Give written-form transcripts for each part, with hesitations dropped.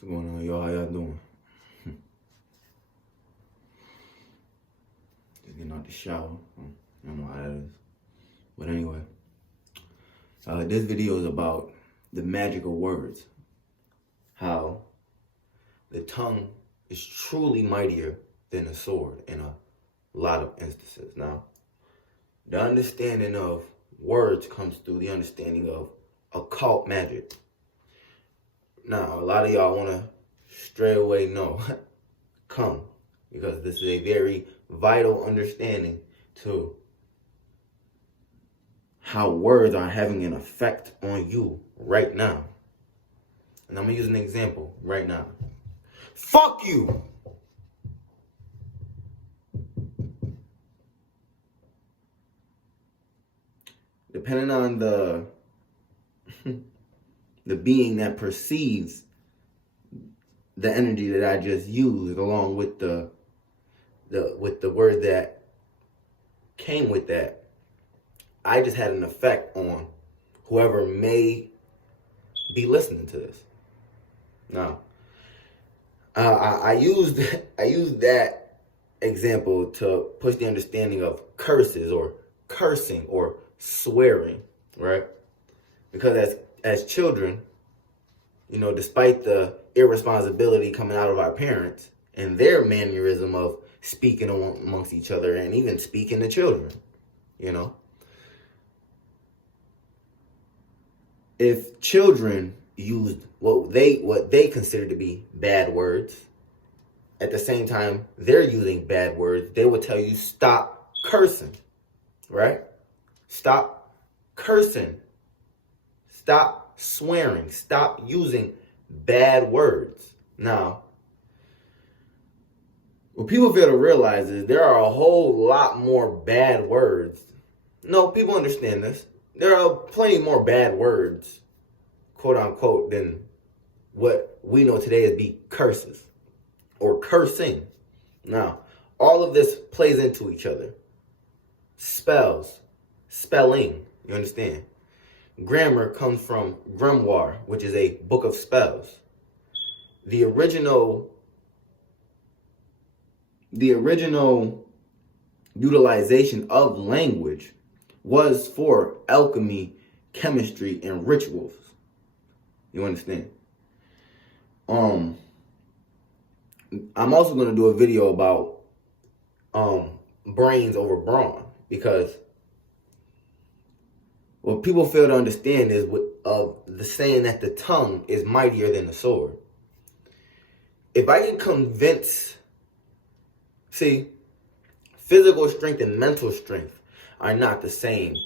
What's going on, y'all? How y'all doing? Just getting out the shower. I don't know how that is. But anyway, this video is about the magic of words. How the tongue is truly mightier than a sword in a lot of instances. Now, the understanding of words comes through the understanding of occult magic. Now, a lot of y'all want to straight away know, come, because this is a very vital understanding to how words are having an effect on you right now. And I'm going to use an example right now. Fuck you! Depending on the being that perceives the energy that I just used, along with the word that came with that, I just had an effect on whoever may be listening to this. Now, I used that example to push the understanding of curses or cursing or swearing, right? Because as children, you know, despite the irresponsibility coming out of our parents and their mannerism of speaking amongst each other and even speaking to children, you know, if children used what they consider to be bad words, at the same time they're using bad words, they will tell you stop cursing, right? Stop cursing. Stop swearing. Stop using bad words. Now, what people fail to realize is there are a whole lot more bad words. No, people understand this. There are plenty more bad words, quote unquote, than what we know today as be curses or cursing. Now, all of this plays into each other. Spells, spelling, you understand? Grammar comes from grimoire, which is a book of spells. The original utilization of language was for alchemy, chemistry, and rituals. You understand? I'm also going to do a video about brains over brawn, because what people fail to understand is of the saying that the tongue is mightier than the sword. If I can convince, see, physical strength and mental strength are not the same,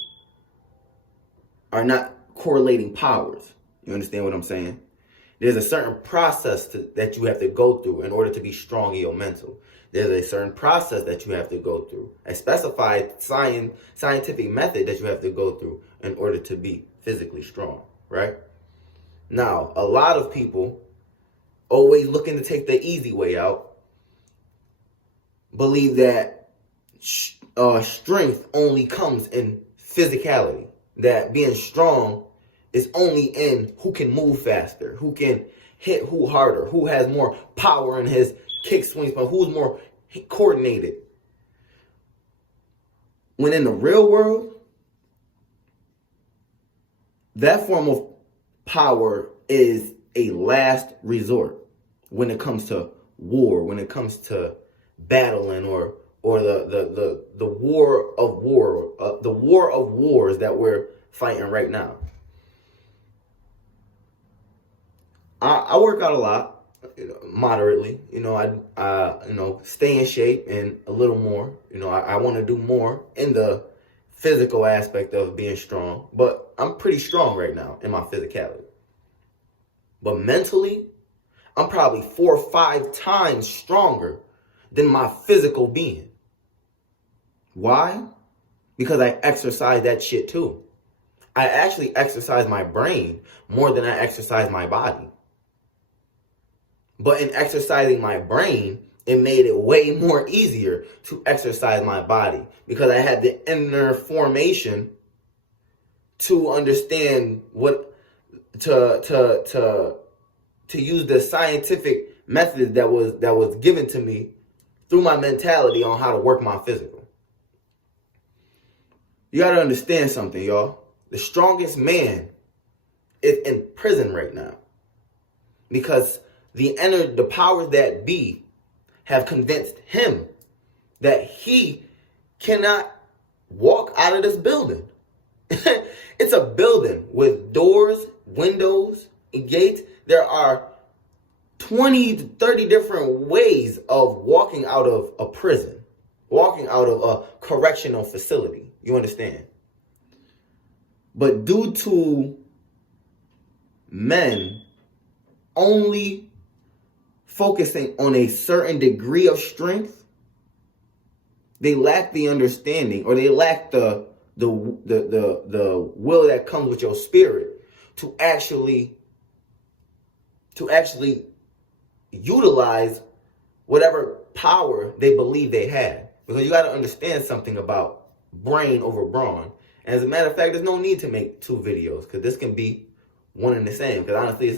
are not correlating powers. You understand what I'm saying? There's a certain process that you have to go through in order to be strong in your mental. There's a certain process that you have to go through, a specified scientific method that you have to go through in order to be physically strong, right? Now, a lot of people, always looking to take the easy way out, believe that strength only comes in physicality, that being strong is only in who can move faster, who can hit who harder, who has more power in his kick swings, but who's more coordinated. When in the real world, that form of power is a last resort when it comes to war, when it comes to battling or the war of wars that we're fighting right now. I work out a lot, moderately. I stay in shape and a little more. I want to do more in the physical aspect of being strong, but I'm pretty strong right now in my physicality. But mentally, I'm probably 4 or 5 times stronger than my physical being. Why? Because I exercise that shit too. I actually exercise my brain more than I exercise my body. But in exercising my brain, it made it way more easier to exercise my body, because I had the inner formation to understand what to to use the scientific method that was given to me through my mentality on how to work my physical. You got to understand something, y'all. The strongest man is in prison right now because the powers that be have convinced him that he cannot walk out of this building. It's a building with doors, windows, and gates. There are 20 to 30 different ways of walking out of a prison, walking out of a correctional facility. You understand? But due to men only focusing on a certain degree of strength, they lack the understanding, or they lack the will that comes with your spirit to actually utilize whatever power they believe they have. Because you got to understand something about brain over brawn. And as a matter of fact, there's no need to make two videos because this can be one and the same. Because honestly,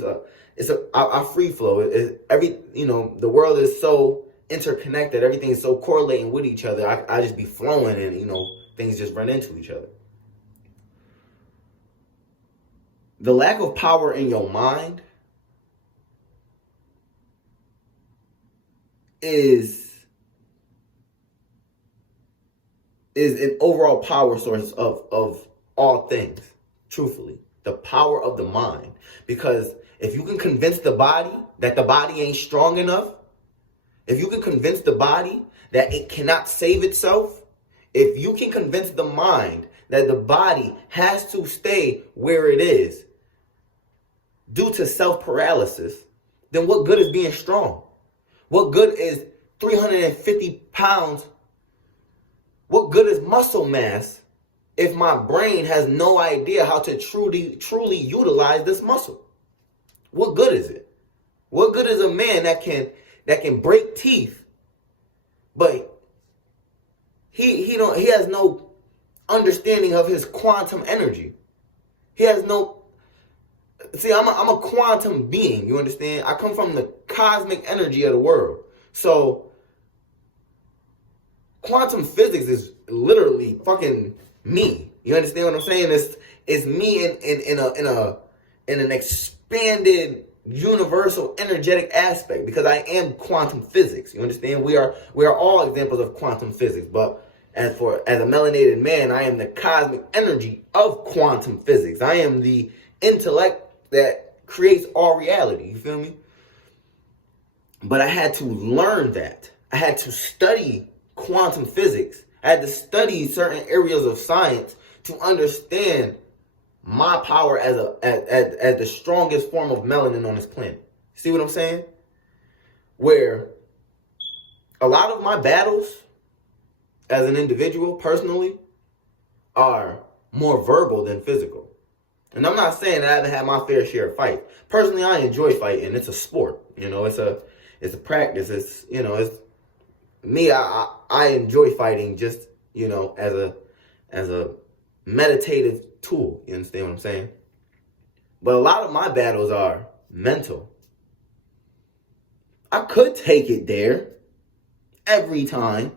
it's a free flow. The world is so interconnected. Everything is so correlating with each other. I just be flowing and, things just run into each other. The lack of power in your mind is an overall power source of all things, truthfully. The power of the mind. Because if you can convince the body that the body ain't strong enough, if you can convince the body that it cannot save itself, if you can convince the mind that the body has to stay where it is due to self-paralysis, then what good is being strong? What good is 350 pounds? What good is muscle mass if my brain has no idea how to truly utilize this muscle? What good is it? What good is a man that can break teeth, but he has no understanding of his quantum energy. He has no. See, I'm a quantum being. You understand? I come from the cosmic energy of the world. So quantum physics is literally fucking me. You understand what I'm saying? It's me in an expanded universal energetic aspect, because I am quantum physics. You understand? We are all examples of quantum physics. But as a melanated man, I am the cosmic energy of quantum physics. I am the intellect that creates all reality. You feel me? But I had to learn that. I had to study quantum physics. I had to study certain areas of science to understand my power as the strongest form of melanin on this planet. See what I'm saying? Where a lot of my battles as an individual personally are more verbal than physical. And I'm not saying that I haven't had my fair share of fights. Personally, I enjoy fighting. It's a sport. It's a practice. It's me. I enjoy fighting just, as a meditative tool. You understand what I'm saying? But a lot of my battles are mental. I could take it there every time.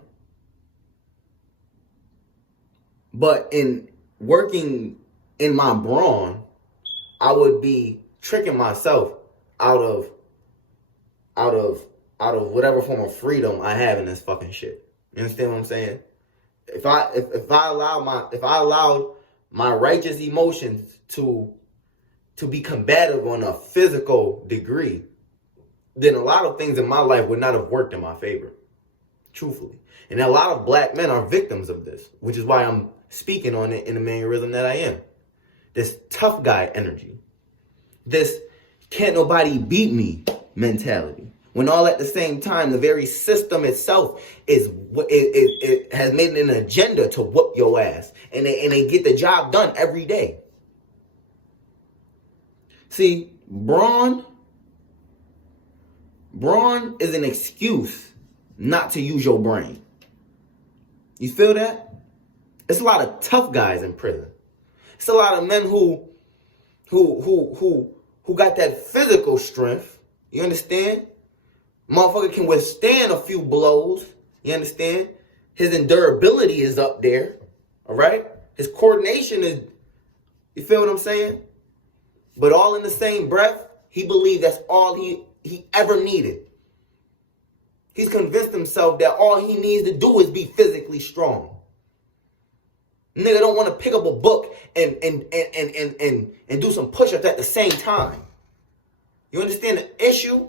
But in working in my brawn, I would be tricking myself out of whatever form of freedom I have in this fucking shit. You understand what I'm saying? If I allowed my righteous emotions to be combative on a physical degree, then a lot of things in my life would not have worked in my favor. Truthfully. And a lot of black men are victims of this, which is why I'm speaking on it in the mannerism that I am. This tough guy energy. This can't nobody beat me mentality. When all at the same time, the very system itself it has made it an agenda to whoop your ass. And they get the job done every day. See, Brawn is an excuse not to use your brain. You feel that? It's a lot of tough guys in prison. It's a lot of men who got that physical strength, You understand? Motherfucker can withstand a few blows. You understand? His endurability is up there. All right? His coordination is, you feel what I'm saying? But all in the same breath, he believed that's all he ever needed. He's convinced himself that all he needs to do is be physically strong. Nigga don't want to pick up a book and do some push-ups at the same time. You understand the issue?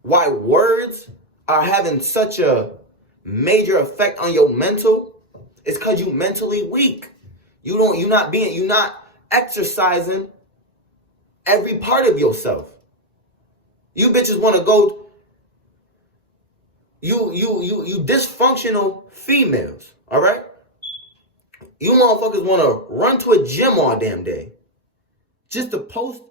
Why words are having such a major effect on your mental? It's because you mentally weak. You're not exercising every part of yourself. You bitches want to go. You dysfunctional females, all right? You motherfuckers want to run to a gym all damn day just to post